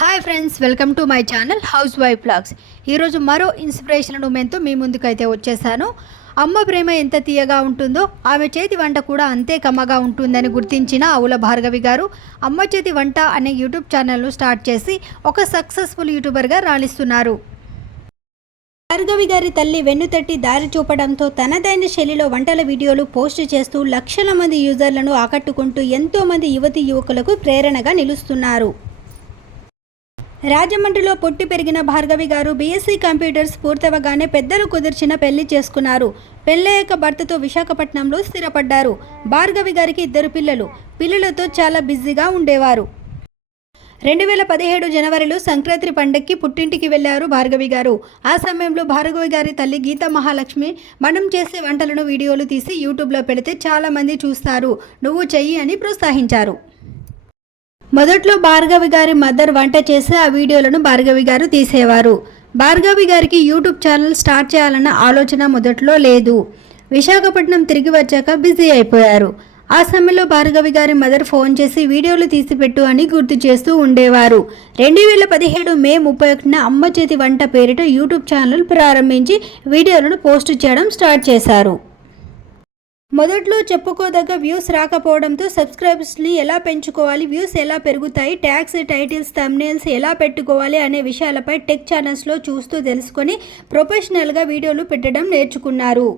Hi friends welcome to my channel housewife blogs ఈరోజు మరో inspirational ఉమెన్తో మీ ముందుకైతే వచ్చేసాను. అమ్మ ప్రేమ ఎంత తీయగా ఉంటుందో ఆమె చేతి వంట కూడా అంతే కమ్మగా ఉంటుందని గుర్తించిన ఆవుల భార్గవి గారు అమ్మ చేతి వంట అనే యూట్యూబ్ ఛానల్ను స్టార్ట్ చేసి ఒక సక్సెస్ఫుల్ యూట్యూబర్గా రాణిస్తున్నారు. భార్గవి గారి తల్లి వెన్నుతట్టి దారి చూపడంతో తనదైన శైలిలో వంటల వీడియోలు పోస్ట్ చేస్తూ లక్షల మంది యూజర్లను ఆకట్టుకుంటూ ఎంతోమంది యువతి యువకులకు ప్రేరణగా నిలుస్తున్నారు. రాజమండ్రిలో పుట్టి పెరిగిన భార్గవి గారు బీఎస్సీ కంప్యూటర్స్ పూర్తవగానే పెద్దలు కుదిర్చిన పెళ్ళి చేసుకున్నారు. పెళ్ళయ్యాక భర్తతో విశాఖపట్నంలో స్థిరపడ్డారు. భార్గవి గారికి ఇద్దరు పిల్లలు. పిల్లలతో చాలా బిజీగా ఉండేవారు. రెండు వేల పదిహేడు జనవరిలో సంక్రాంతి పండక్కి పుట్టింటికి వెళ్ళారు భార్గవి గారు. ఆ సమయంలో భార్గవి గారి తల్లి గీతా మహాలక్ష్మి మనం చేసే వంటలను వీడియోలు తీసి యూట్యూబ్లో పెడితే చాలామంది చూస్తారు. నువ్వు చెయ్యి అని ప్రోత్సహించారు. మొదట్లో భార్గవి గారి మదర్ వంట చేసి ఆ వీడియోలను భార్గవి గారు తీసేవారు. భార్గవి గారికి యూట్యూబ్ ఛానల్ స్టార్ట్ చేయాలన్న ఆలోచన మొదట్లో లేదు. విశాఖపట్నం తిరిగి వచ్చాక బిజీ అయిపోయారు. ఆ సమయంలో భార్గవి గారి మదర్ ఫోన్ చేసి వీడియోలు తీసిపెట్టు అని గుర్తు చేస్తూ ఉండేవారు. రెండు వేల పదిహేడు మే ముప్పై ఒకటిన అమ్మ చేతి వంట పేరిట యూట్యూబ్ ఛానల్ ప్రారంభించి వీడియోలను పోస్ట్ చేయడం స్టార్ట్ చేశారు. మొదట్లో చెప్పుకోదగ్గ వ్యూస్ రాకపోవడంతో సబ్స్క్రైబర్స్ని ఎలా పెంచుకోవాలి వ్యూస్ ఎలా పెరుగుతాయి ట్యాక్స్ టైటిల్స్ తమ్నేల్స్ ఎలా పెట్టుకోవాలి అనే విషయాలపై టెక్ ఛానల్స్లో చూస్తూ తెలుసుకొని ప్రొఫెషనల్గా వీడియోలు పెట్టడం నేర్చుకున్నారు.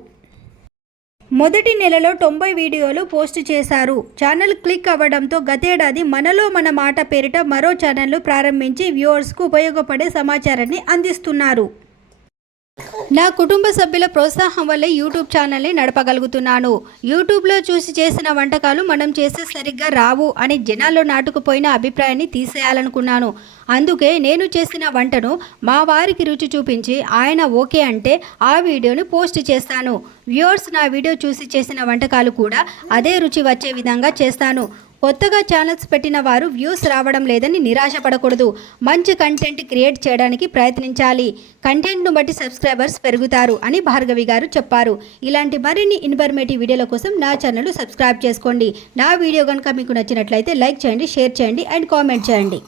మొదటి నెలలో తొంభై వీడియోలు పోస్ట్ చేశారు. ఛానల్ క్లిక్ అవ్వడంతో గతేడాది మనలో మన మాట పేరిట మరో ఛానల్ను ప్రారంభించి వ్యూవర్స్కు ఉపయోగపడే సమాచారాన్ని అందిస్తున్నారు. నా కుటుంబ సభ్యుల ప్రోత్సాహం వల్లే యూట్యూబ్ ఛానల్ని నడపగలుగుతున్నాను. యూట్యూబ్లో చూసి చేసిన వంటకాలు మనం చేసే సరిగ్గా రావు అని జనాల్లో నాటుకుపోయిన అభిప్రాయాన్ని తీసేయాలనుకున్నాను. అందుకే నేను చేసిన వంటను మా వారికి రుచి చూపించి ఆయన ఓకే అంటే ఆ వీడియోని పోస్ట్ చేస్తాను. వ్యూవర్స్ నా వీడియో చూసి చేసిన వంటకాలు కూడా అదే రుచి వచ్చే విధంగా చేస్తాను. కొత్తగా ఛానల్స్ పెట్టిన వారు వ్యూస్ రావడం లేదని నిరాశపడకూడదు. మంచి కంటెంట్ క్రియేట్ చేయడానికి ప్రయత్నించాలి. కంటెంట్ను బట్టి సబ్స్క్రైబర్స్ పెరుగుతారు అని భార్గవి గారు చెప్పారు. ఇలాంటి మరిన్ని ఇన్ఫర్మేటివ్ వీడియోల కోసం నా ఛానల్ సబ్స్క్రైబ్ చేసుకోండి. నా వీడియో కనుక మీకు నచ్చినట్లయితే లైక్ చేయండి షేర్ చేయండి అండ్ కామెంట్ చేయండి.